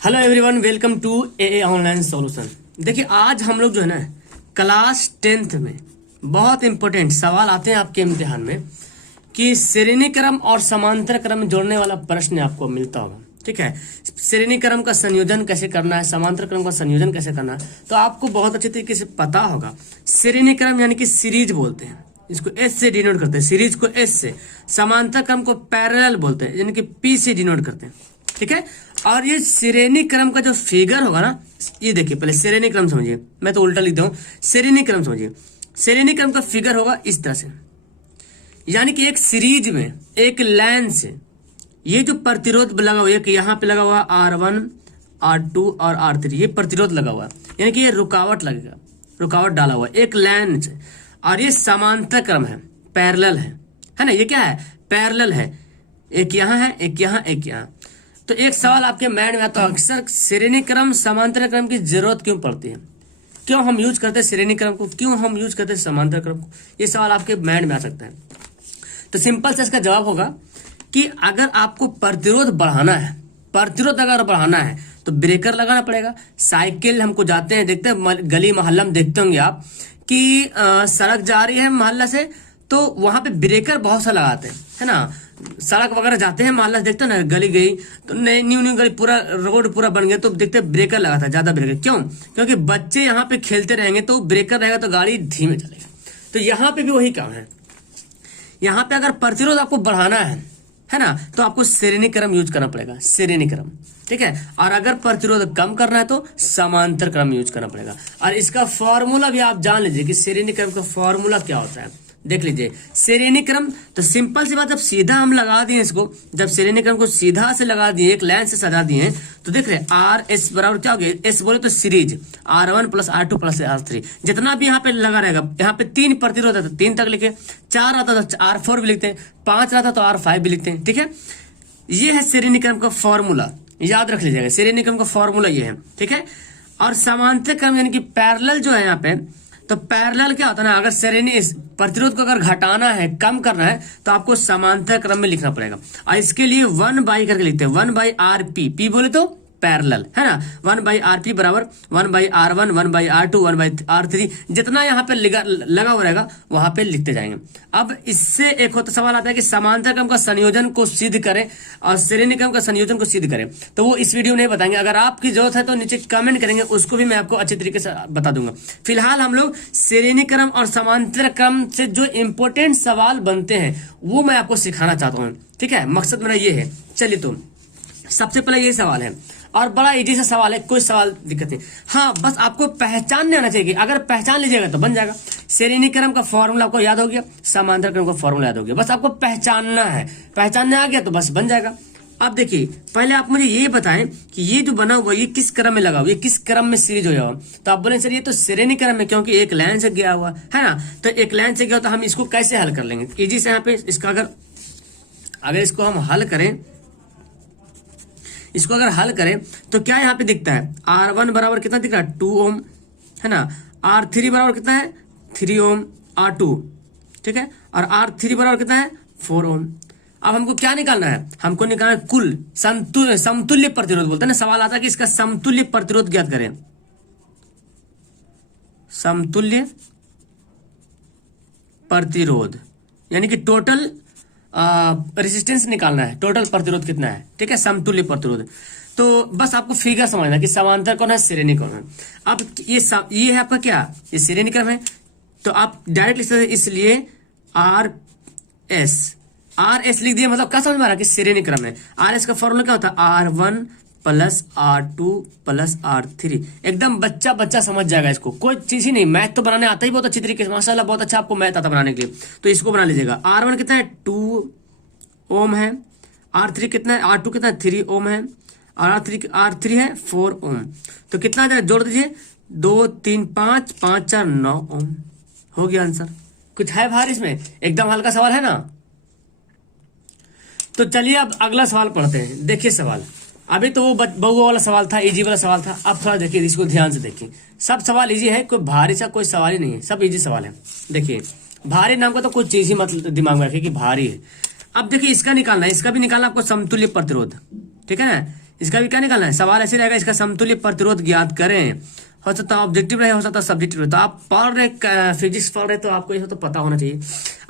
Hello everyone, welcome to a online solution. देखिए आज हम लोग जो है ना क्लास 10th में बहुत इंपॉर्टेंट सवाल आते हैं आपके इम्तिहान में कि श्रेणी क्रम और समांतर क्रम में जोड़ने वाला प्रश्न आपको मिलता होगा। ठीक है, श्रेणी क्रम का संयोजन कैसे करना है, समांतर क्रम का संयोजन कैसे करना है, तो आपको बहुत अच्छे तरीके से पता होगा। श्रेणी क्रम यानी कि सीरीज बोलते हैं, इसको एस से डिनोट करते हैं, सीरीज को एस से। समांतर क्रम को पैरेलल बोलते हैं यानी कि पी से डिनोट करते हैं। ठीक है, और ये श्रेणी क्रम का जो फिगर होगा ना, ये देखिए पहले श्रेणी क्रम समझिए, मैं तो उल्टा लिख दूं, श्रेणी क्रम समझिए। श्रेणी क्रम का फिगर होगा इस तरह से, यानी कि एक सीरीज में एक लाइन से ये जो प्रतिरोध लगा हुआ है कि यहाँ पे लगा हुआ R1 R2 और R3, ये प्रतिरोध लगा हुआ है यानी कि ये रुकावट लगेगा, रुकावट डाला हुआ है एक लाइन से। और ये समांतर क्रम है, पैरेलल है ना, ये क्या है, पैरेलल है, एक यहाँ है एक यहाँ एक यहाँ। तो एक सवाल आपके माइंड में आता है, अक्सर श्रेणी क्रम समांतर क्रम की जरूरत क्यों पड़ती है, क्यों हम यूज करते हैं श्रेणी क्रम को, क्यों हम यूज करते हैं समांतर क्रम को, ये सवाल आपके माइंड में आ सकता है। तो सिंपल से इसका जवाब होगा कि अगर आपको प्रतिरोध बढ़ाना है, प्रतिरोध अगर बढ़ाना है तो ब्रेकर लगाना पड़ेगा। साइकिल हमको जाते हैं, देखते हैं गली मोहल्ला में देखते होंगे आप कि सड़क जा रही है मोहल्ला से, तो वहां पे ब्रेकर बहुत सा लगाते हैं, है ना। सड़क वगैरह जाते हैं मोहल्ला, देखते हैं ना, गली गई तो न्यू गली पूरा रोड पूरा बन गया तो देखते हैं ब्रेकर लगाता है, ज्यादा ब्रेकर। क्यों? क्योंकि बच्चे यहाँ पे खेलते रहेंगे तो ब्रेकर रहेगा तो गाड़ी धीमे चलेगा। तो यहाँ पे भी वही काम है, यहाँ पे अगर प्रतिरोध आपको बढ़ाना है ना, तो आपको श्रेणी क्रम यूज करना पड़ेगा, श्रेणी क्रम। ठीक है, और अगर प्रतिरोध कम करना है तो समांतर क्रम यूज करना पड़ेगा। और इसका फॉर्मूला भी आप जान लीजिए कि श्रेणी क्रम का फॉर्मूला क्या होता है। देख लीजिए श्रेणी क्रम, तो सिंपल सी बात, जब सीधा हम लगा दिए इसको, जब श्रेणी क्रम को सीधा से लगा दिए, एक लाइन से सजा दिए, तो देख रहे आर एस बराबर क्या हो गया, एस बोले तो series R1 plus R2 plus R3, जितना भी यहाँ पे लगा रहेगा। यहाँ पे 3 प्रतिरोध आता है 3 तक लिखे, 4 आता तो R4 भी लिखते हैं, 5 आता तो R5 भी लिखते हैं। ठीक है, ये है श्रेणी क्रम का फॉर्मूला, याद रख लीजिएगा, श्रेणी क्रम का फॉर्मूला ये है। ठीक है, और समांतर क्रम यानी कि पैरेलल जो है यहाँ पे, तो पैरेलल क्या होता है ना, अगर श्रेणी प्रतिरोध को अगर घटाना है, कम करना है, तो आपको समांतर क्रम में लिखना पड़ेगा। और इसके लिए 1 करके लिखते हैं, 1/RP, पी बोले तो पैरेलल, है ना। 1/RP बराबर 1/R1 1/R2 1/R3, जितना यहाँ पे लगा हुआ रहेगा वहां पे लिखते जाएंगे। अब इससे एक होता सवाल आता है कि समांतर क्रम का संयोजन को सिद्ध करें और श्रेणी क्रम का संयोजन को सिद्ध करें, तो वो इस वीडियो में नहीं बताएंगे। अगर आपकी जरूरत है तो नीचे कमेंट करेंगे, उसको भी मैं आपको अच्छे तरीके से बता दूंगा। फिलहाल हम लोग श्रेणी क्रम और समांतर क्रम से जो इंपॉर्टेंट सवाल बनते हैं वो मैं आपको सिखाना चाहता हूँ। ठीक है, मकसद मेरा ये है। चलिए, तो सबसे पहले ये सवाल है और बड़ा इजी सा सवाल है, कोई सवाल दिक्कत नहीं। हाँ, बस आपको पहचानने आना चाहिए, अगर पहचान लीजिएगा तो बन जाएगा। श्रेणी क्रम का फॉर्मूला आपको याद हो गया, समांतर क्रम का फॉर्मूला याद हो गया, बस आपको पहचानना है, पहचानने आ गया तो बस बन जाएगा। अब देखिए, पहले आप मुझे ये बताएं कि ये जो बना हुआ ये किस क्रम में लगा हुआ, ये किस क्रम में सीरीज हो जाओ। तो आप बोले सर ये तो श्रेणी क्रम में, क्योंकि एक लाइन से गया हुआ है ना, तो एक लाइन से गया तो हम इसको कैसे हल कर लेंगे इजी से। यहाँ पे इसका अगर इसको हम हल करें, इसको अगर हल करें तो क्या यहाँ पे दिखता है, R1 बराबर कितना दिख रहा है, 2 ओम, है ना। R3 बराबर कितना है, 3 ओम, R2, ठीक है, और R3 बराबर कितना है, 4 ओम। अब हमको क्या निकालना है, हमको निकालना है कुल समतुल्य प्रतिरोध, बोलते हैं ना, सवाल आता है कि इसका समतुल्य प्रतिरोध ज्ञात करें। समतुल्य प्रतिरोध यानी कि टोटल रेजिस्टेंस निकालना है, टोटल प्रतिरोध कितना है। ठीक है, समतुल्य प्रतिरोध। तो बस आपको फिगर समझना कि समांतर कौन है, श्रेणी कौन है। अब ये है आपका क्या, ये श्रेणी क्रम है, तो आप डायरेक्ट लिख सकते हैं, इसलिए RS लिख दिया, मतलब क्या समझ में आ रहा है कि श्रेणी क्रम है। RS का फॉर्मूला क्या होता है, R1 plus R2 plus R3। एकदम बच्चा समझ जाएगा इसको, कोई चीज ही नहीं। मैथ तो बनाने आता ही बहुत अच्छी तरीके से, माशाल्लाह बहुत अच्छा आपको मैथ आता बनाने के लिए, तो इसको बना लीजिएगा। R1 कितना है, 2 ओम है, R3 कितना है, R2 कितना है, 3 ओम है, और R3 है 4 ओम। तो कितना आ जाएगा, जोड़ दीजिए, 2 3 5 5 4 9 ओम, हो गया आंसर। कुछ है भार इसमें, एकदम हल्का सवाल है ना। तो चलिए अब अगला सवाल पढ़ते हैं। देखिए सवाल, अभी तो वो बहुआ वाला सवाल था, इजी वाला सवाल था। अब थोड़ा देखिए, इसको ध्यान से देखिए, सब सवाल इजी है, कोई भारी सा कोई सवाल ही नहीं है, सब इजी सवाल है। देखिए भारी नाम का तो कोई चीज ही मतलब दिमाग में रखिए कि भारी है। अब देखिए इसका निकालना है, इसका भी निकालना आपको समतुल्य प्रतिरोध। ठीक है ना, इसका भी क्या निकालना है, सवाल ऐसे रहेगा, इसका समतुल्य प्रतिरोध ज्ञात करें। हो सकता है ऑब्जेक्टिव रहे, हो सकता है सब्जेक्टिव रहे। तो आप पढ़ रहे फिजिक्स पढ़ रहे तो आपको ये तो पता होना चाहिए।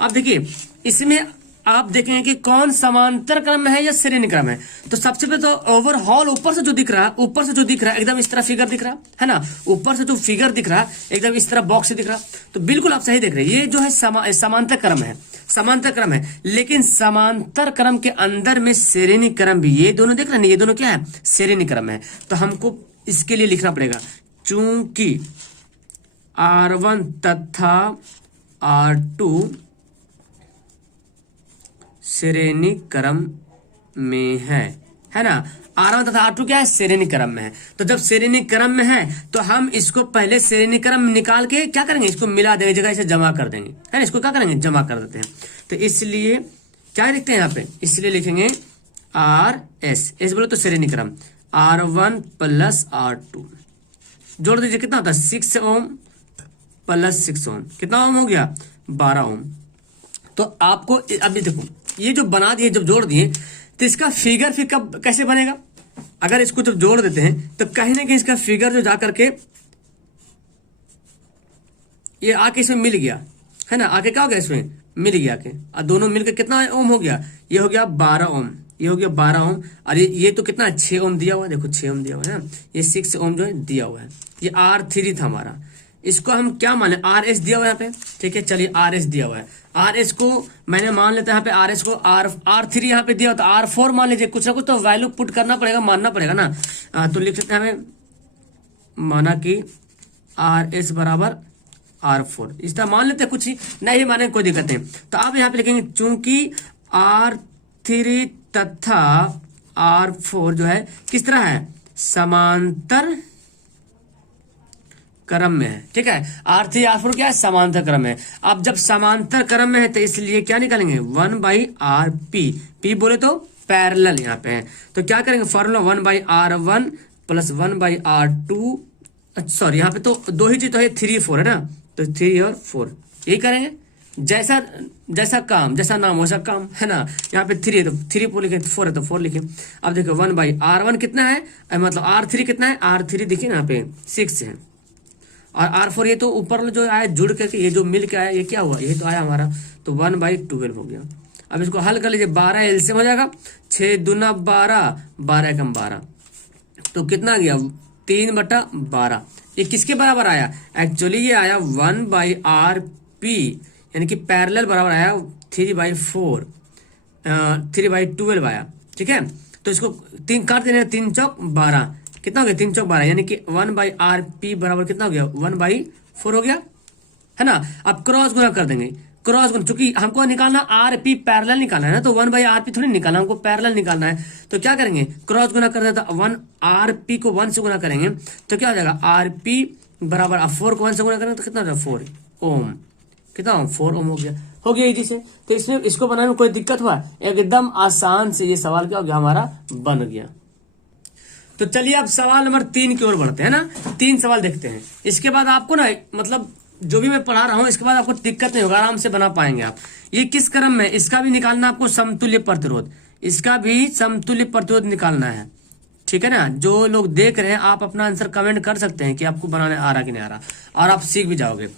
अब देखिए इसमें आप देखेंगे कि कौन समांतर क्रम में है या श्रेणी क्रम है। तो सबसे पहले तो ओवरऑल ऊपर से जो दिख रहा है एकदम इस तरह फिगर दिख रहा है ना, ऊपर से जो फिगर दिख रहा है एकदम इस तरह बॉक्स से दिख रहा। तो बिल्कुल आप सही देख रहे हैं, ये जो है समांतर क्रम है, समांतर क्रम है। लेकिन समांतर क्रम के अंदर में श्रेणी क्रम भी, ये दोनों देख रहे हैं, ये दोनों क्या है, श्रेणी क्रम है। तो हमको इसके लिए लिखना पड़ेगा, चूंकि R1 तथा R2 श्रेणी क्रम में है ना। R1 तथा R2 क्या है, श्रेणी क्रम में है। तो जब श्रेणी क्रम में है तो हम इसको पहले श्रेणी क्रम निकाल के क्या करेंगे, इसको मिला देंगे, जगह इसे जमा कर देंगे, है ना। इसको क्या करेंगे, जमा कर देते हैं। तो इसलिए क्या लिखते हैं यहाँ पे, इसलिए लिखेंगे RS, एस बोलो तो श्रेणी क्रम, R1 प्लस R2 जोड़ दीजिए, कितना होता है 6 ओम प्लस 6 ओम, कितना ओम हो गया 12 ओम। तो आपको अभी देखो ये जो बना दिए, जब जोड़ दिए तो इसका फिगर फिर कब कैसे बनेगा, अगर इसको जब जोड़ देते हैं तो कहीं ना कहीं इसका फिगर जो जा करके ये आके इसमें मिल गया, है ना, आके क्या हो गया इसमें मिल गया आके, और दोनों मिलकर कितना ओम हो गया, ये हो गया 12 ओम, ये हो गया 12 ओम, और ये तो कितना 6 ओम दिया हुआ है, देखो 6 ओम दिया हुआ है ना, ये 6 ओम जो है दिया हुआ है। ये R3 था हमारा, इसको हम क्या माने, RS दिया हुआ है यहाँ पे, ठीक है। चलिए RS दिया हुआ है, RS को मैंने मान लेता है यहाँ पे, RS को R3 यहाँ पे दिया होता, R4 मान लीजिए, कुछ ना कुछ तो वैल्यू पुट करना पड़ेगा, मानना पड़ेगा ना। तो लिख सकते हैं हमें, माना कि RS बराबर R4, इस तरह मान लेते हैं, कुछ ही नहीं माने कोई दिक्कत नहीं। तो आप यहाँ पे लिखेंगे चूंकि R3 तथा R4 जो है किस तरह है, समांतर क्रम में है, ठीक है। R3 R4 क्या है, समांतर क्रम है। अब जब समांतर क्रम में है तो इसलिए क्या निकालेंगे, 1/RP, P बोले तो पैरेलल यहाँ पे है, तो क्या करेंगे formula 1/R1 plus 1/R2, sorry यहाँ पे तो दो ही चीज तो है, 3 4 है ना, तो 3 और 4 यही करेंगे, जैसा जैसा काम जैसा नाम वैसा काम, है ना। यहाँ पे 3 है तो 3 4 लिखे, 4 है तो 4 लिखे। अब देखो 1/R1 कितना है, मतलब R3 कितना है, R3 देखिए यहाँ पे 6 है, और R4 ये तो ऊपर जो आया जुड़ करके, ये जो मिल के आया, ये क्या हुआ, ये तो आया हमारा, तो 1/12 हो गया। अब इसको हल कर लीजिए, 12 एलसीएम हो जाएगा, 6 दूना 12, 12 एकम 12, तो कितना आ गया 3/12। ये किसके बराबर आया, एक्चुअली ये आया 1/RP, यानी कि पैरेलल बराबर आया 3/4, 3/12 आया, ठीक है। तो इसको 3 काट देने, 3 चौक 12, कितना हो गया 3 चौक 12, यानी कि 1/RP बराबर कितना हो गया 1/4 हो गया, है ना। अब क्रॉस गुना कर देंगे, क्रॉस गुना, चूंकि हमको निकालना RP पैरेलल निकालना है ना, तो 1/RP थोड़ी निकालना, हमको पैरेलल निकालना है। तो क्या करेंगे, क्रॉस गुना कर देता, 1RP को 1 से गुना करेंगे तो क्या हो जाएगा, RP बराबर 4 को 1 से गुना करेंगे तो कितना हो जाएगा 4 ओम, कितना 4 ओम हो गया इजी से। तो इसमें इसको बनाने में कोई दिक्कत हुआ, एकदम आसान से ये सवाल क्या हो गया हमारा बन गया। तो चलिए अब सवाल नंबर 3 की ओर बढ़ते हैं ना, 3 सवाल देखते हैं। इसके बाद आपको ना मतलब जो भी मैं पढ़ा रहा हूं इसके बाद आपको दिक्कत नहीं होगा, आराम से बना पाएंगे आप। ये किस क्रम में, इसका भी निकालना आपको समतुल्य प्रतिरोध, इसका भी समतुल्य प्रतिरोध निकालना है, ठीक है ना। जो लोग देख रहे हैं आप अपना आंसर कमेंट कर सकते हैं कि आपको बनाने आ रहा कि नहीं आ रहा, और आप सीख भी जाओगे।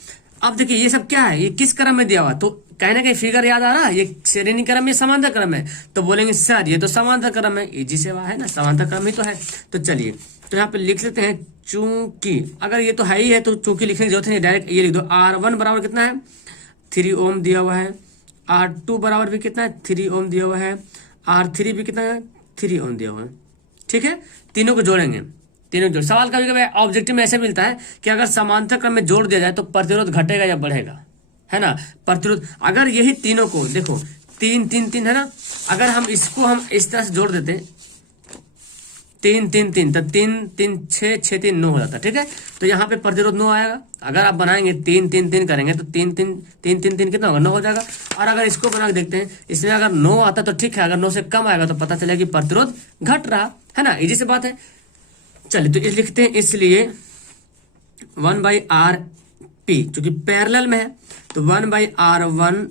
अब देखिए ये सब क्या है, ये किस क्रम में दिया हुआ, तो कहीं ना कहीं फिगर याद आ रहा है, ये श्रेणी क्रम में समांतर क्रम है, तो बोलेंगे सर ये तो समांतर क्रम है, इजी से है ना, समांतर क्रम ही तो है। तो चलिए तो यहाँ पे लिख लेते हैं चूंकि, अगर ये तो है ही है तो चूंकि लिखने की जरूरत नहीं, डायरेक्ट ये लिख दो। R1 बराबर कितना है 3 ओम दिया हुआ है, R2 बराबर भी कितना है 3 ओम दिया हुआ है, R3 भी कितना है 3 ओम दिया हुआ है, ठीक है। तीनों को जोड़ेंगे, तीनों जोड़, सवाल कभी कभी ऑब्जेक्टिव में ऐसे मिलता है कि अगर समांतर क्रम में जोड़ दिया जाए तो प्रतिरोध घटेगा या बढ़ेगा, है ना। प्रतिरोध अगर यही तीनों को देखो 3 3 3 है ना, अगर हम इसको हम इस तरह से जोड़ देते 3 3 3 तो 3 3 6 6 3 9 हो जाता, ठीक है। तो यहाँ पे प्रतिरोध 9 आएगा। अगर आप बनाएंगे 3 3 3 करेंगे तो 3 3 3 3 3 कितना होगा 9 हो जाएगा। और अगर इसको बना के देखते हैं, इसमें अगर 9 आता तो ठीक है, अगर 9 से कम आएगा तो पता चलेगा कि प्रतिरोध घट रहा है ना, इजी से बात है। चलिए तो इस लिखते हैं, इसलिए 1/RP चूंकि पैरेलल में है तो 1/R1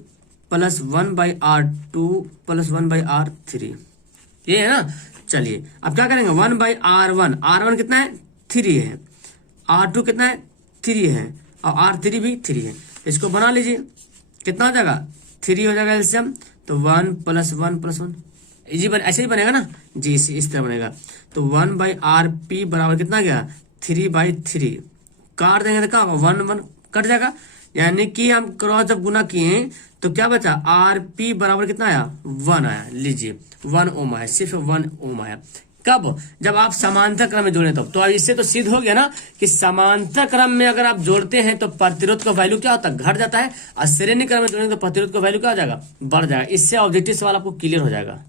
plus 1/R2 plus 1/R3 ये है ना। चलिए अब क्या करेंगे, 1/R1, R1 कितना है 3 है, R2 कितना है 3 है, और R3 भी 3 है। इसको बना लीजिए, कितना हो जाएगा 3 हो जाएगा एलसीएम, तो 1 + 1 + 1 इजी ऐसे ही बनेगा ना जी, इस तरह बनेगा। तो 1/RP बराबर कितना गया 3/3, काट देंगे तो क्या होगा 1 1 कट जाएगा, यानी कि हम क्रॉस जब गुना किए तो क्या बचा RP बराबर कितना आया 1 आया। लीजिए 1 ओम आया, सिर्फ 1 ओम आया। कब, जब आप समांतर क्रम में जोड़े तो अब इससे तो सिद्ध हो गया ना कि समांतर क्रम में अगर आप जोड़ते हैं तो प्रतिरोध का वैल्यू क्या होता है घट जाता है, और श्रेणी क्रम में जोड़ेंगे तो प्रतिरोध का वैल्यू क्या हो जाएगा बढ़ जाएगा। इससे ऑब्जेक्टिव सवाल आपको क्लियर हो जाएगा।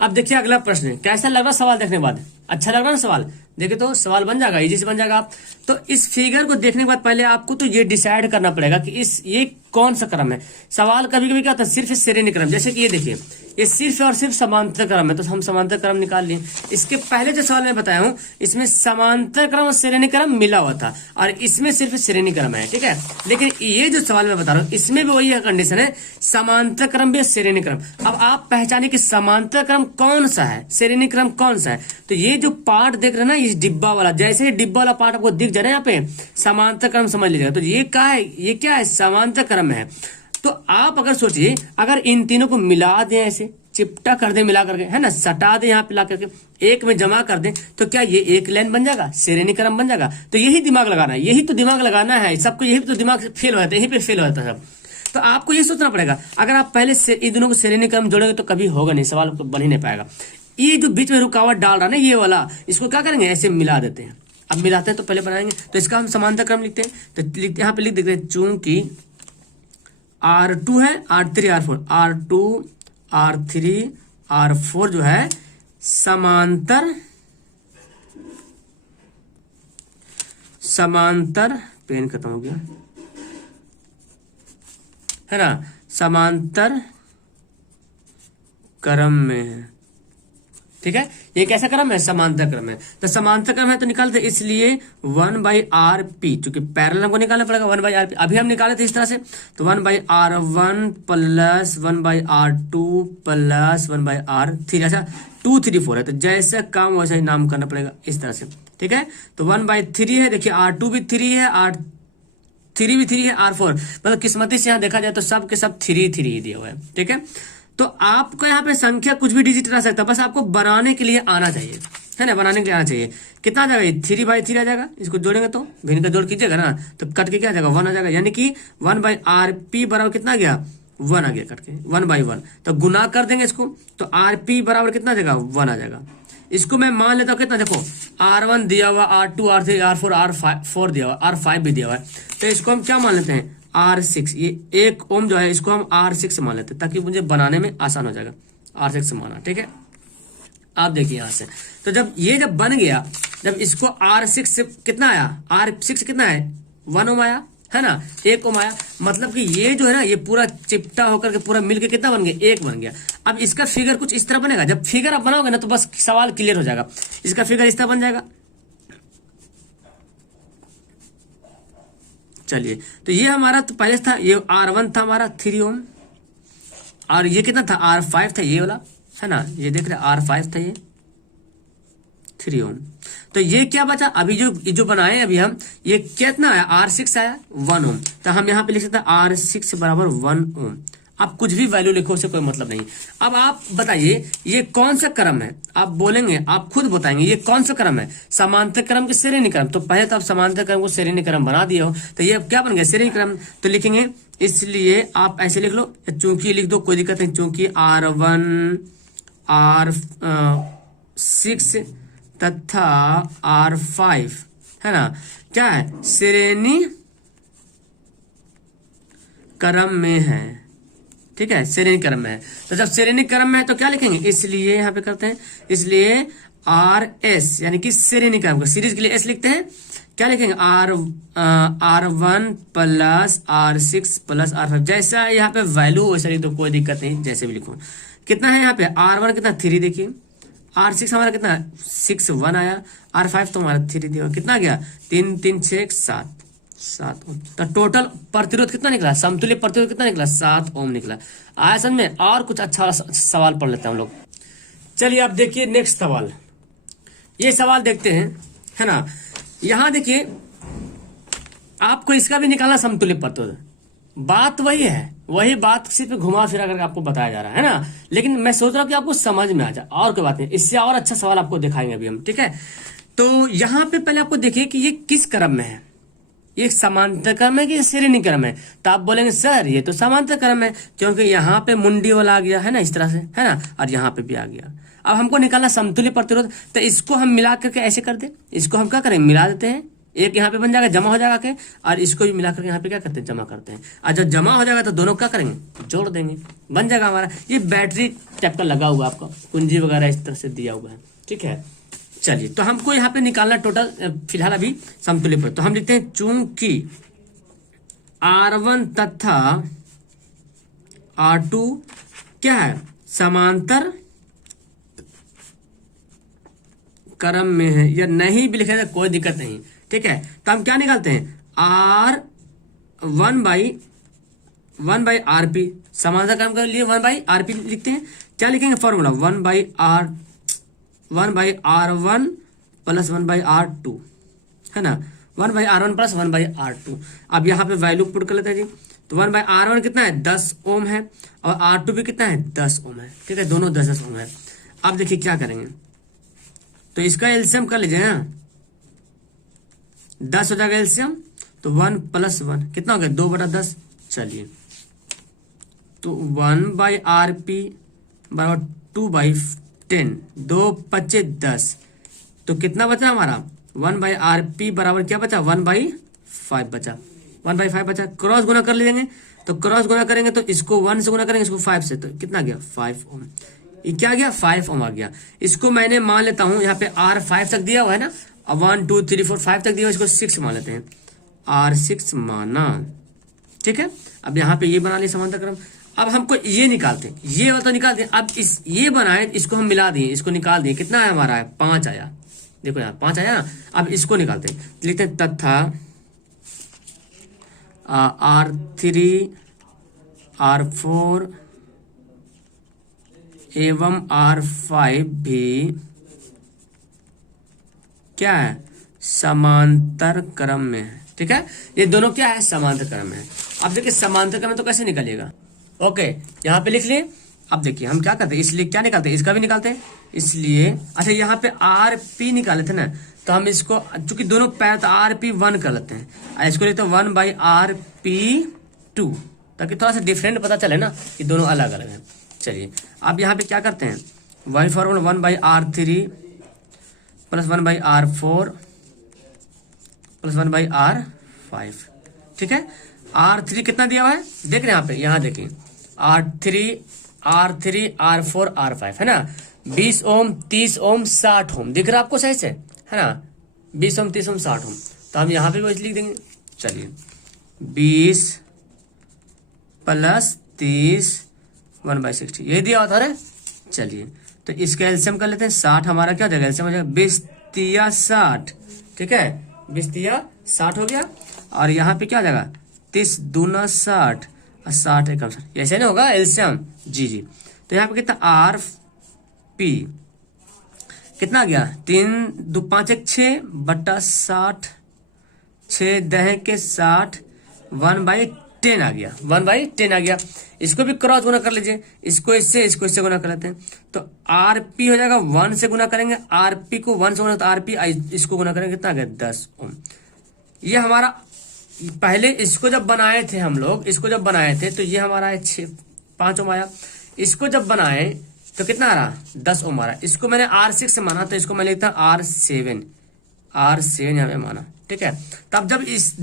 अब देखिए अगला प्रश्न, कैसा लग रहा सवाल देखने के बाद, अच्छा लग रहा ना सवाल, देखिए तो सवाल बन जाएगा, इजी से बन जाएगा। आप तो इस फिगर को देखने के बाद पहले आपको तो ये डिसाइड करना पड़ेगा कि ये कौन सा क्रम है। सवाल कभी कभी क्या होता है सिर्फ श्रेणी क्रम, जैसे कि ये देखिए ये सिर्फ और सिर्फ समांतर क्रम है, तो हम समांतर क्रम निकाल लिए। इसके पहले जो सवाल मैं बताया हूं इसमें समांतर क्रम और श्रेणी क्रम मिला हुआ था, और इसमें सिर्फ श्रेणी क्रम है, ठीक है। लेकिन ये जो सवाल मैं बता रहा हूँ इसमें भी वही कंडीशन है, समांतर क्रम भी श्रेणी क्रम। अब आप पहचाने कि समांतर क्रम कौन सा है, श्रेणी क्रम कौन सा है। तो ये जो पार्ट देख रहे हैं ना इस डिब्बा वाला, जैसे ही डिब्बा वाला पार्ट आपको दिख जा रहा है यहाँ पे समांतर क्रम समझ लीजिएगा। तो ये क्या है, ये क्या है समांतर क्रम है। तो आप अगर सोचिए अगर इन तीनों को मिला दें, ऐसे चिपटा कर दें मिला करके, है ना, सटा दें यहाँ पे ला करके एक में जमा कर दें, तो क्या ये एक लाइन बन जाएगा, श्रेणी क्रम बन जाएगा। तो यही दिमाग लगाना है, यही तो दिमाग लगाना है सबको, यही तो दिमाग फेल हो जाता है, यही पे फेल हो जाता है सब। तो आपको ये सोचना पड़ेगा, अगर आप पहले से इन दोनों को श्रेणी क्रम जोड़ेंगे तो कभी होगा नहीं, सवाल तो बन ही नहीं पाएगा। ये जो बीच में रुकावट डाल रहा है ना ये वाला, इसको क्या करेंगे ऐसे मिला देते हैं। अब मिलाते हैं तो पहले बनाएंगे, तो इसका हम समांतर क्रम लिखते हैं, तो यहाँ पे लिख देते हैं चूंकि R2 है, R3 R4, R2 R3 R4 जो है समांतर पेन खत्म हो गया है ना, समांतर क्रम में है, ठीक है। ये कैसा क्रम है, समांतर क्रम है। तो समांतर क्रम है तो निकालते, इसलिए 1/RP, चूंकि पैरेलल हमको निकालना पड़ेगा 1/RP, अभी हम निकाले थे इस तरह से, तो 1/R1 + 1/R2 + 1/R3, ऐसा 2 3 4 है, तो जैसा काम वैसा ही नाम करना पड़ेगा इस तरह से, ठीक है। तो 1/3 है, देखिए R2 भी 3 है, R3 भी 3 है, R4 मतलब किस्मती से यहाँ देखा जाए तो सब के सब 3 3 ही दिया हुआ है, ठीक है। तो आपको यहाँ पे संख्या कुछ भी डिजिट रह सकता है, बस आपको बनाने के लिए आना चाहिए, है ना, बनाने के लिए आना चाहिए। कितना आ जाएगा 3/3 आ जाएगा, इसको जोड़ेंगे तो भिन्न का जोड़ कीजिएगा ना, तो कट के क्या आ जाएगा 1 आ जाएगा, यानी कि 1/RP बराबर कितना आ गया 1 आ गया, कट के 1/1। तो गुना कर देंगे इसको, तो RP बराबर कितना आ जाएगा 1 आ जाएगा। इसको मैं मान लेता हूँ कितना, देखो R1 दिया हुआ, R2 R3 R4 R4 दिया हुआ, R5 भी दिया हुआ है, तो इसको हम क्या मान लेते हैं R6, ये 1 ओम जो है इसको हम R6 मान लेते हैं ताकि मुझे बनाने में आसान हो जाएगा, R6 माना, ठीक है। आप देखिए यहाँ से, तो जब बन गया, जब इसको R6 से कितना आया, R6 कितना है 1 ओम आया, है ना, 1 ओम आया, मतलब कि ये जो है ना ये पूरा चिपटा होकर के पूरा मिलके कितना बन गया 1 बन गया। अब इसका फिगर कुछ इस तरह बनेगा, जब फिगर आप बनाओगे ना तो बस सवाल क्लियर हो जाएगा। इसका फिगर इस तरह बन जाएगा, चलिए। तो ये हमारा तो पहले था, ये R1 था हमारा 3 ओम, और ये कितना था R5 था ये वाला, है ना, ये देख रहे R5 था ये 3 ओम। तो ये क्या बचा अभी जो बनाए अभी हम, ये कितना आया R6 आया 1 ओम, तो हम यहाँ पे लिख सकते हैं R6 बराबर 1 ओम। आप कुछ भी वैल्यू लिखो उससे कोई मतलब नहीं। अब आप बताइए ये कौन सा क्रम है, आप बोलेंगे, आप खुद बताएंगे ये कौन सा क्रम है, समांतर क्रम के श्रेणी क्रम। तो पहले तो आप समांतर क्रम को श्रेणी क्रम बना दिए हो, तो ये क्या बन गया श्रेणी क्रम। तो लिखेंगे, इसलिए आप ऐसे लिख लो, चूंकि लिख दो कोई दिक्कत नहीं, चूंकि R1 R6 तथा R5 है ना क्या है श्रेणी क्रम में है, ठीक है, श्रेणी क्रम में है। तो जब श्रेणी क्रम में है तो क्या लिखेंगे, इसलिए यहाँ पे करते हैं, इसलिए RS यानी कि श्रेणी क्रम का, सीरीज के लिए S लिखते हैं, क्या लिखेंगे R1 + R6 + R5, जैसा यहाँ पे वैल्यू वैसा लिख दो कोई दिक्कत नहीं, जैसे भी लिखो। कितना है यहाँ पे R1 कितना 3 देखिए, R6 हमारा कितना 6 1 आया, R5 तो हमारा 3 दिया, कितना गया 3 3 6 7 ओम। तो टोटल प्रतिरोध कितना निकला, समतुल्य प्रतिरोध कितना निकला 7 ओम निकला। आया समझ में। और कुछ अच्छा सवाल पढ़ लेते हैं हम लोग। चलिए अब देखिए नेक्स्ट सवाल, ये सवाल देखते हैं, है ना। यहां देखिए आपको इसका भी निकालना समतुल्य पत्र, बात वही है, वही बात सिर्फ घुमा फिरा करके आपको बताया जा रहा है ना, लेकिन मैं सोच रहा हूं कि आपको समझ में आ जाए, और कोई बात नहीं, इससे और अच्छा सवाल आपको दिखाएंगे अभी हम, ठीक है। तो यहां पे पहले आपको देखिए कि ये किस क्रम में है, ये समांतर क्रम है कि श्रेणी क्रम है। तो आप बोलेंगे सर ये तो समांतर क्रम है, क्योंकि यहाँ पे मुंडी वाला आ गया है ना, इस तरह से, है ना, और यहाँ पे भी आ गया। अब हमको निकालना समतुल्य प्रतिरोध, तो इसको हम मिला करके ऐसे कर दे, इसको हम क्या करें, मिला देते हैं, एक यहाँ पे बन जाएगा, जमा हो जाएगा के, और इसको भी मिला करके यहाँ पे क्या करते हैं, जमा करते हैं, और जब जमा हो जाएगा तो दोनों क्या करेंगे, जोड़ देंगे, बन जाएगा हमारा। ये बैटरी टाइप का लगा हुआ आपको, कुंजी वगैरह इस तरह से दिया हुआ है, ठीक है। चलिए तो हमको यहाँ पे निकालना टोटल फिलहाल अभी समतुल्य पर, तो हम लिखते हैं चूंकि R1 तथा R2 क्या है, समांतर क्रम में है, या नहीं भी लिखे तो कोई दिक्कत नहीं, ठीक है। तो हम क्या निकालते हैं, वन बाई आर पी, समांतर क्रम के लिए 1/RP लिखते हैं। क्या लिखेंगे फॉर्मूला, 1/R1 प्लस 1/R2, है ना, 1/R1 प्लस 1/R2। अब यहाँ पे वैल्यू पुट कर लेते हैं जी। तो 1/R1 कितना है, 10 ओम है, और R2 भी कितना है, 10 ओम है, ठीक है, दोनों 10 ओम है। अब देखिए क्या करेंगे, तो इसका एलसीएम कर लीजिए ना, 10 हो जाएगा एलसीएम, तो 1 प्लस 1 कितना हो गया, 2/10। चलिए तो 1/RP बराबर 2/10, 2 पच्चे 10, तो कितना बचा हमारा, 1/RP बराबर क्या बचा, 1/5 बचा, 1/5 बचा। क्रॉस गुना कर लेंगे, तो क्रॉस गुना करेंगे तो इसको 1 से गुना करेंगे, इसको 5 से, तो कितना गया, 5 ओम। ये क्या गया, 5 ओम आ गया। इसको मैंने मान लेता हूं, यहाँ पे R5 तक दिया हुआ है ना, अब 1 2 3 4 5 तक दिया हुआ, इसको 6 मान लेते हैं, R6 माना, ठीक है। अब यहाँ पे ये बना लिया समांतर क्रम। अब हमको ये निकालते हैं, ये वाला तो निकालते हैं। अब इस ये बनाए, इसको हम मिला दिए, इसको निकाल दिए, कितना है हमारा, है 5 आया, देखो यहाँ 5 आया ना। अब इसको निकालते हैं, लिखते हैं तथा R3 R4 एवं R5 भी क्या है, समांतर क्रम में है, ठीक है। ये दोनों क्या है, समांतर क्रम में है। अब देखिए समांतर क्रम में तो कैसे निकालिएगा, ओके, यहाँ पे लिख लिए। अब देखिए हम क्या करते हैं, इसलिए क्या निकालते हैं, इसका भी निकालते हैं, इसलिए अच्छा यहाँ पे RP निकाले थे ना, तो हम इसको चूंकि दोनों पैर तो RP1 कर लेते हैं, इसको लेते हैं 1/RP2, ताकि थोड़ा सा डिफरेंट पता चले ना कि दोनों अलग अलग हैं। चलिए अब यहाँ पे क्या करते हैं, वही formula 1/R3 plus 1/R4 plus 1/R5, ठीक है। R3 कितना दिया हुआ है, देख रहे हैं यहाँ पे, यहाँ देखिए R3 R4 R5 है ना, 20 ओम 30 ओम 60 ओम, दिख रहा है आपको सही से, है ना, 20 ओम 30 ओम 60 ओम। तो हम यहाँ पे वही लिख देंगे। चलिए 20 प्लस 30 1/60 ये दिया हुआ था रे। चलिए तो इसका एलसीएम कर लेते हैं, 60 हमारा क्या हो जाएगा, एलसीएम हो जाएगा 20 तिया 60, ठीक है, 20 तिया 60 हो गया। और यहाँ पे क्या हो जाएगा, 30 दूना 60 और 60 एकम 60, ऐसे नहीं होगा एलसीएम, जी जी। तो यहाँ पे कितना RP कितना आ गया, 3 2 5 1 6 बट्टा 60, 6 दह के 60, 1/10 आ गया, 1/10 आ गया। इसको भी क्रॉस गुना कर लीजिए, इसको इससे गुना कर लेते हैं, तो RP हो जाएगा 1 से गुना करेंगे, RP को 1 से गुना, तो RP इसको गुना करेंगे, कितना आ गया 10 ओम। ये हमारा पहले इसको जब बनाए थे हम लोग, इसको जब बनाए थे तो ये हमारा है 5 ओम आया। इसको जब बनाए तो कितना आ रहा, 10 ओम आ रहा। इसको मैंने R6 से माना, तो इसको मैं लिखता R7 यहाँ पे माना, ठीक है। तब जब इस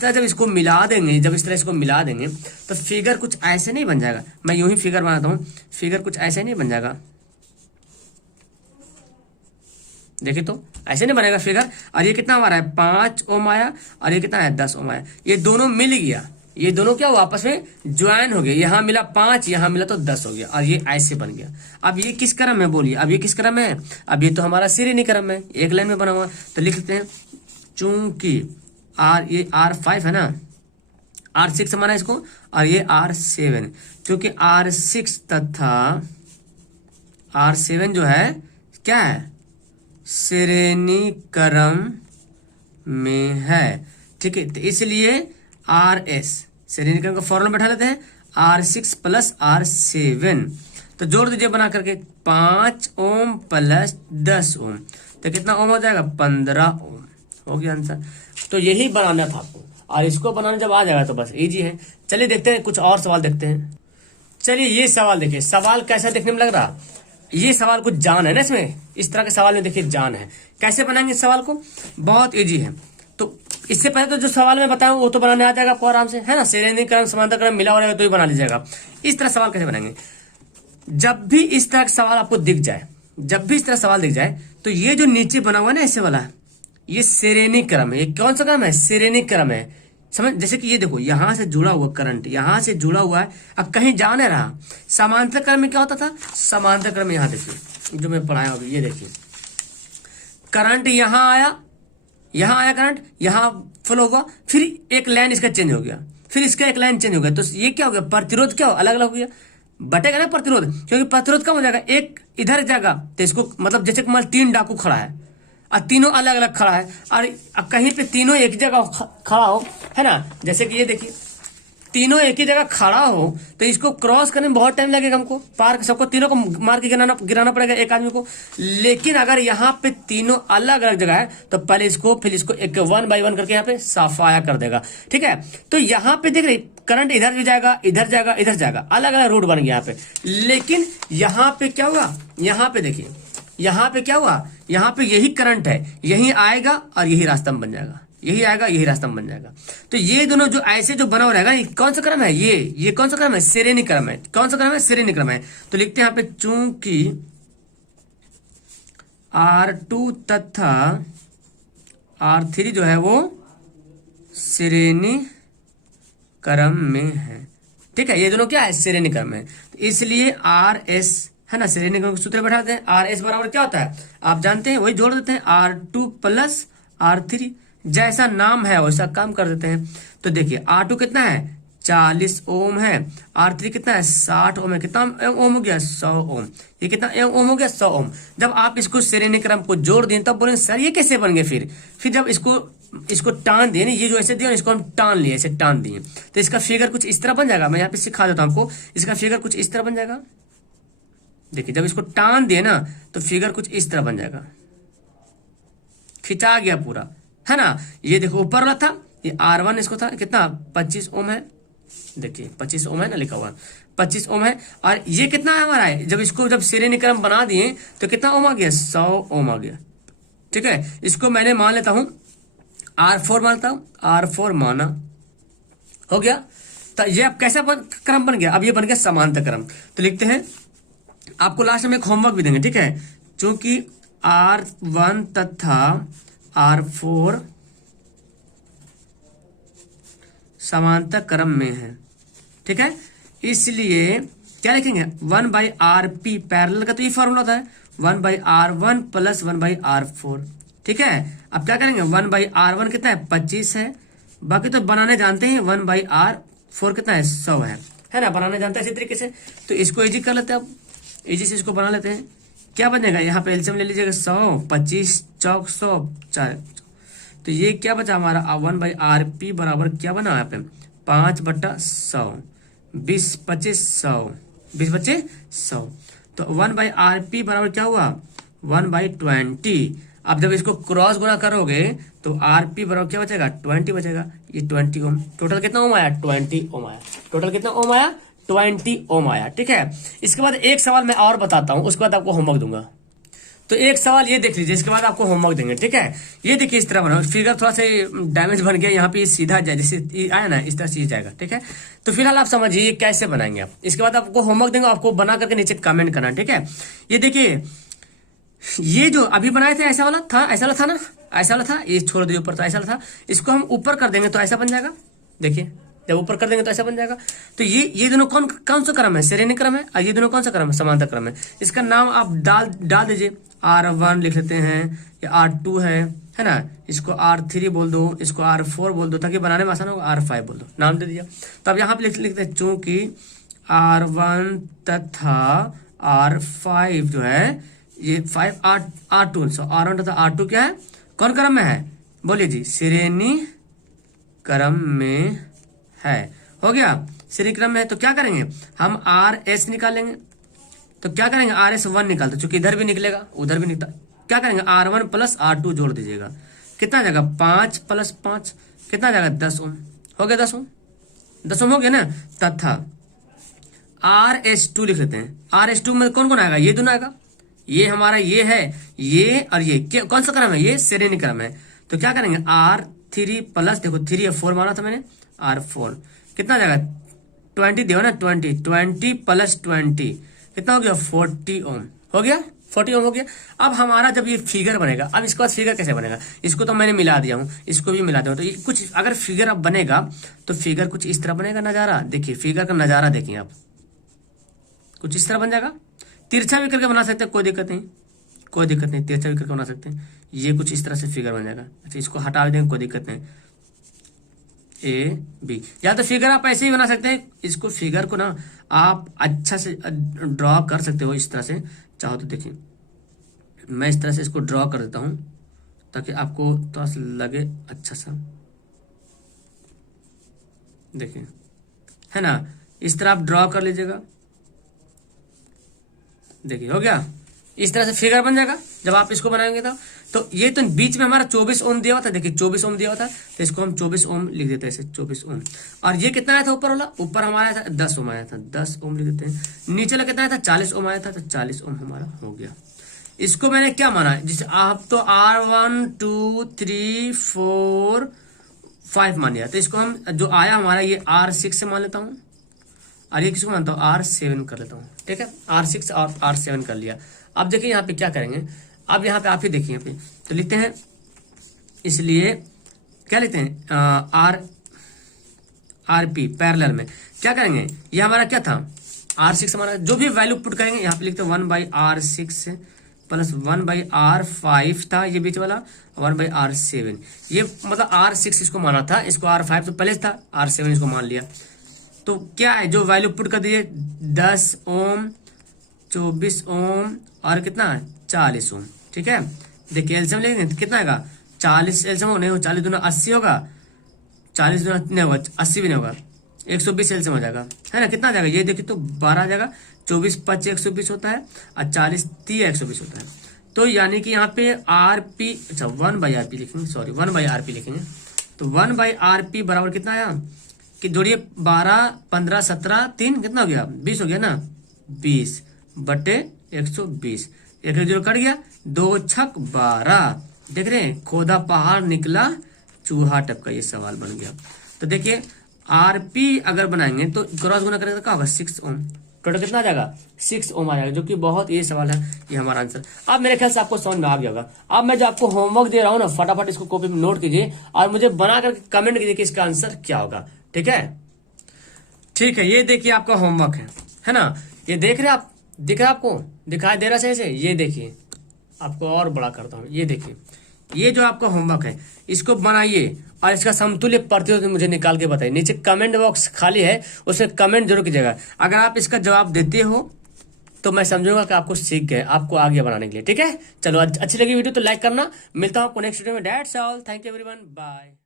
तरह जब इसको मिला देंगे, जब इस तरह इसको मिला देंगे तो फिगर कुछ ऐसे नहीं बन जाएगा। मैं यूं ही फिगर बनाता हूं, फिगर कुछ ऐसे नहीं बन जाएगा, देखिए तो ऐसे नहीं बनेगा फिगर। और ये कितना हमारा है, 5 ओम आया, और ये कितना है 10 ओम आया। ये दोनों मिल गया, ये दोनों क्या हुआ, आपस में ज्वाइन हो गए, यहाँ मिला 5, यहाँ मिला तो 10 हो गया, और ये ऐसे बन गया। अब ये किस क्रम है बोलिए, अब ये किस क्रम है, अब ये तो हमारा श्रेणी क्रम है, एक लाइन में बना हुआ। तो लिख लेते हैं चूंकि ये R5 है ना, R6 माना इसको, और ये R7, क्योंकि R6 तथा R7 जो है क्या है, श्रेणी क्रम में है। ठीक है, तो इसलिए RS श्रेणी क्रम का फॉर्मूला बैठा लेते हैं, R6 प्लस R7। तो जोड़ दीजिए बना करके, 5 ओम प्लस 10 ओम, तो कितना ओम हो जाएगा, 15 ओम। हो गया आंसर। तो यही बनाना था आपको, और इसको बनाने जब आ जाएगा तो बस इजी है। चलिए देखते हैं कुछ और सवाल देखते हैं। चलिए ये सवाल देखिए, सवाल कैसा देखने में लग रहा, ये सवाल कुछ जान है ना इसमें, इस तरह के सवाल में देखिए जान है। कैसे बनाएंगे इस सवाल को, बहुत इजी है। तो इससे पहले तो जो सवाल मैं बताऊं वो तो बनाने आ जाएगा आपको आराम से, है ना। श्रेणी क्रम समांतर क्रम मिला हो रहेगा तो ही बना लीजिएगा। इस तरह सवाल कैसे बनाएंगे, जब भी इस तरह का सवाल आपको दिख जाए, जब भी इस तरह सवाल दिख जाए, तो ये जो नीचे बना हुआ है ना ऐसे वाला, ये श्रेणी क्रम है। ये कौन सा क्रम है, श्रेणी क्रम है। समझ, जैसे कि ये देखो यहां से जुड़ा हुआ करंट, यहां से जुड़ा हुआ है, अब कहीं जा नहीं रहा। समांतर क्रम में क्या होता था, समांतर क्रम में यहां देखिए जो मैं पढ़ाया अभी, ये देखिए करंट यहां आया करंट, यहां फ्लो हुआ, फिर एक लाइन इसका चेंज हो गया, फिर इसका एक लाइन चेंज हो गया, तो ये क्या हो गया, प्रतिरोध क्या हो, अलग अलग हो गया, बटेगा ना प्रतिरोध, क्योंकि प्रतिरोध कम हो जाएगा। एक इधर जाएगा तो इसको मतलब जैसे कि मान 3 डाकू खड़ा है और तीनों अलग अलग खड़ा है, और कहीं पे तीनों एक जगह खड़ा हो, है ना। जैसे कि ये देखिए तीनों एक ही जगह खड़ा हो, तो इसको क्रॉस करने में बहुत टाइम लगेगा हमको, पार सबको तीनों को मार के गिराना पड़ेगा एक आदमी को। लेकिन अगर यहाँ पे तीनों अलग अलग जगह है तो पहले इसको फिर इसको एक 1 बाय 1 करके यहाँ पे सफाया कर देगा। ठीक है, तो यहाँ पे देख रही करंट इधर भी जाएगा, इधर जाएगा, इधर जाएगा, अलग अलग रूट बन गया यहाँ पे। लेकिन यहाँ पे क्या हुआ, यहाँ पे देखिए यहाँ पे क्या हुआ, यहाँ पे यही करंट है, यही आएगा और यही रास्ता में बन जाएगा, यही आएगा यही रास्ता में बन जाएगा। तो ये दोनों जो ऐसे जो बना हुआ रहेगा, ये कौन सा क्रम है, ये कौन सा क्रम है, श्रेणी क्रम है। कौन सा क्रम है, श्रेणी क्रम है। तो लिखते हैं यहाँ पे चूंकि R2 तथा R3 जो है वो श्रेणी क्रम में है। ठीक है, ये दोनों क्या है, श्रेणी क्रम है, तो इसलिए RS है ना, श्रेणी क्रम सूत्र बैठाते हैं। RS बराबर क्या होता है आप जानते हैं, वही जोड़ देते हैं, R2 प्लस R3, जैसा नाम है वैसा काम कर देते हैं। तो देखिए R2 कितना है, 40 ओम है, R3 कितना है, 60 ओम है। कितना ओम हो गया, 100 ओम। ये कितना ओम हो गया, 100 ओम। जब आप इसको श्रेणी क्रम को जोड़ दें तब बोलेंगे सर ये कैसे बन गए, फिर जब इसको टान दिए, ये जो ऐसे दिया इसको हम टान लिए, ऐसे टान दिए, तो इसका फिगर कुछ इस तरह बन जाएगा। मैं यहाँ पे सिखा देता हूं आपको, इसका फिगर कुछ इस तरह बन जाएगा। देखिए जब इसको टान दिए ना तो फिगर कुछ इस तरह बन जाएगा, खिंचा गया पूरा, है ना। ये देखो ऊपर वाला था, ये R1 इसको था कितना, 25 ओम है। देखिए 25 ओम है ना लिखा हुआ, 25 ओम है। और ये कितना है हमारा है, जब श्रेणी क्रम बना दिए तो कितना ओम आ गया, 100 ओम आ गया। ठीक है, इसको मैंने मान लेता हूं R4 मानता हूं, R4 माना, हो गया। तो ये अब कैसा क्रम बन गया, अब ये बन गया समांतर क्रम। तो लिखते हैं, आपको लास्ट में एक होमवर्क भी देंगे। ठीक है, क्योंकि R1 तथा R4 समांतर क्रम में है। ठीक है, इसलिए क्या लिखेंगे, 1 बाई RP पैरेलल का तो ये फॉर्मूला होता है, 1 by R1 plus 1 by R4। ठीक है, अब क्या करेंगे, 1 बाई R1 कितना है, 25 है, बाकी तो बनाने जानते हैं। 1 बाई R4 कितना है, 100 है ना, बनाने जानते हैं इसी तरीके से। तो इसको इजी कर लेते हैं, अब इजी से इसको बना लेते हैं। क्या बनेगा, यहाँ पे एलसीएम ले लीजिएगा, 100 25 चौक 100 4, तो ये क्या बचा हमारा, 1 बाई RP बराबर क्या बना यहाँ पे, 5/100, 20 25 100, 20 बचे 100। तो 1 बाई RP बराबर क्या हुआ, 1 बाई 20। अब जब इसको क्रॉस गुना करोगे तो RP बराबर क्या बचेगा, 20 बचेगा। ये 20 ओम, टोटल कितना ओम आया, 20 ओम आया। टोटल कितना ओम आया, 20 ओम आया। ठीक है, इसके बाद एक सवाल मैं और बताता हूं, उसके बाद आपको होमवर्क दूंगा। तो एक सवाल ये देख लीजिए, इसके बाद आपको होमवर्क देंगे। ठीक है, ये देखिए इस तरह बना, फिगर थोड़ा सा डैमेज बन गया, यहाँ पे सीधा जाए, जैसे आया ना इस तरह से जाएगा। ठीक है, तो फिलहाल आप समझिए ये कैसे बनाएंगे आप। इसके बाद आपको होमवर्क देंगे, आपको बना करके नीचे कमेंट करना। ठीक है, ये देखिए ये जो अभी बनाए थे ऐसा वाला था, ऐसा वाला था ना, ऐसा वाला था, ये छोड़ दिए ऊपर, तो ऐसा वाला था, इसको हम ऊपर कर देंगे तो ऐसा बन जाएगा। देखिए जब ऊपर कर देंगे तो ऐसा बन जाएगा। तो ये दोनों कौन सा क्रम है, श्रेणी क्रम है, और ये दोनों कौन सा क्रम है, समांतर क्रम है। इसका नाम आप डाल दीजिए, R1 लिख लेते हैं, या R2 है ना, इसको R3 बोल दो, इसको R4 बोल दो, ताकि बनाने में आसान होगा, R5 बोल दो, नाम दे दिया। तो अब यहाँ पे लिखते हैं, चूंकि R1 तथा R5 जो है ये 5 R2 R1 तथा R2 क्या है, कौन क्रम में है, बोलिए जी, श्रेणी क्रम में है। हो गया, श्रेणी क्रम में है तो क्या करेंगे हम RS निकालेंगे। तो क्या करेंगे RS1 निकालते, चूंकि इधर भी निकलेगा उधर भी निकला, क्या करेंगे R1 प्लस R2 जोड़ दीजिएगा, कितना आ जाएगा 5 प्लस 5 कितना आ जाएगा 10 ओम। हो गया 10 ओम, 10 ओम हो गया ना। तथा RS2 लिख लेते हैं। RS2 में कौन कौन आएगा, ये दोनों आएगा, ये हमारा ये है, ये और ये कौन सा क्रम है, ये श्रेणी क्रम है। तो क्या करेंगे R3 प्लस, देखो 3 या 4 माना था मैंने, R4 कितना आ जाएगा 20 दिया ना, 20 प्लस 20 कितना हो गया 40 ओम। हो गया 40 ओम हो गया। अब हमारा जब ये फिगर बनेगा, अब इसके बाद फिगर कैसे बनेगा, इसको तो मैंने मिला दिया हूँ, इसको भी मिला दिया हूँ। तो ये कुछ अगर फिगर अब बनेगा तो फिगर कुछ इस तरह बनेगा, नजारा देखिए, फिगर का नजारा देखिए आप, कुछ इस तरह बन जाएगा। तिरछा भी करके बना सकते हैं, कोई दिक्कत नहीं, कोई दिक्कत नहीं, तिरछा भी करके बना सकते हैं। ये कुछ इस तरह से फिगर बन जाएगा। अच्छा इसको हटा देंगे, कोई दिक्कत नहीं, AB, या तो फिगर आप ऐसे ही बना सकते हैं, इसको फिगर को ना आप अच्छा से ड्रॉ कर सकते हो इस तरह से, चाहो तो देखिए मैं इस तरह से इसको ड्रॉ कर देता हूं ताकि आपको थोड़ा सा लगे अच्छा सा, देखिए है ना, इस तरह आप ड्रॉ कर लीजिएगा, देखिए हो गया, इस तरह से फिगर बन जाएगा जब आप इसको बनाएंगे तो ये तो बीच में हमारा 24 ओम दिया हुआ था, देखिए 24 ओम दिया हुआ था, तो इसको हम 24 ओम लिख देते हैं ऐसे, 24 ओम। और ये कितना आया था ऊपर वाला, ऊपर हमारा आया था 10 ओम आया था, 10 ओम लिख देते हैं। नीचे वाला कितना आया था 40 ओम आया था, तो 40 ओम हमारा हो गया। इसको मैंने क्या माना, जिसे आप तो R1 2 3 4 5 मान लिया, तो इसको हम जो आया हमारा ये R6 से मान लेता हूँ, और ये किसको मानता हूँ R7 कर लेता हूँ, ठीक है, R6 और R7 कर लिया। अब देखिए यहाँ पे क्या करेंगे, अब यहाँ पे आप ही देखिए, यहाँ पे तो लिखते हैं, इसलिए क्या लिखते हैं RP पैरेलल में क्या करेंगे, ये हमारा क्या था R6 हमारा, जो भी वैल्यू पुट करेंगे यहाँ पे लिखते हैं 1/R6 प्लस 1/R5 था, ये बीच वाला 1/R7, ये मतलब R6 इसको माना था, इसको R5 तो पहले था, R7 इसको मान लिया। तो क्या है जो वैल्यू पुट कर दिए 10 ओम 24 ओम और कितना 40 ओम, ठीक है। देखिए एलसीएम लेंगे तो कितना आएगा 40, एलसीएम नहीं हो 40 दूना 80 होगा, 40 दूना नहीं होगा 80 भी नहीं होगा, 120 एलसीएम हो जाएगा, है ना। कितना आ जाएगा ये देखिए तो 12 आ जाएगा, 24 5 120 होता है और 40 3 120 होता है। तो यानी कि यहाँ पे RP, अच्छा 1/RP लिखेंगे, सॉरी 1/RP लिखेंगे, तो 1/RP बराबर कितना आया कि जोड़िए 12 15 17 3 कितना हो गया 20 हो गया ना, 20 बटे 120, एक जो कट गया, 2 छक 12, देख रहे हैं, खोदा पहाड़ निकला चूहा टपका, ये सवाल बन गया। तो देखिए RP अगर बनाएंगे तो क्रॉस गुना करेंगे तो क्या होगा 6 ओम, टोटल कितना आ जाएगा 6 ओम आ जाएगा, जो कि बहुत ये सवाल है, ये हमारा आंसर। अब मेरे ख्याल से आपको समझ में आ गया होगा। अब मैं जो आपको होमवर्क दे रहा हूँ ना, फटाफट इसको कॉपी में नोट कीजिए और मुझे बना कर कमेंट कीजिए कि इसका आंसर क्या होगा, ठीक है। ठीक है, ये देखिए आपका होमवर्क है ना, ये देख रहे आप, दिख रहा आपको, दिखाई दे रहा सही से, ये देखिए आपको और बड़ा करता हूँ, ये देखिए, ये जो आपका होमवर्क है इसको बनाइए और इसका समतुल्य प्रतिशत मुझे निकाल के बताइए। नीचे कमेंट बॉक्स खाली है, उसमें कमेंट जरूर कीजिएगा। अगर आप इसका जवाब देते हो तो मैं समझूंगा कि आपको सीख गए, आपको आ गया बनाने के लिए, ठीक है। चलो अच्छी लगी वीडियो तो लाइक करना, मिलता हूँ आपको नेक्स्ट वीडियो में, that's all, thank you everyone, bye.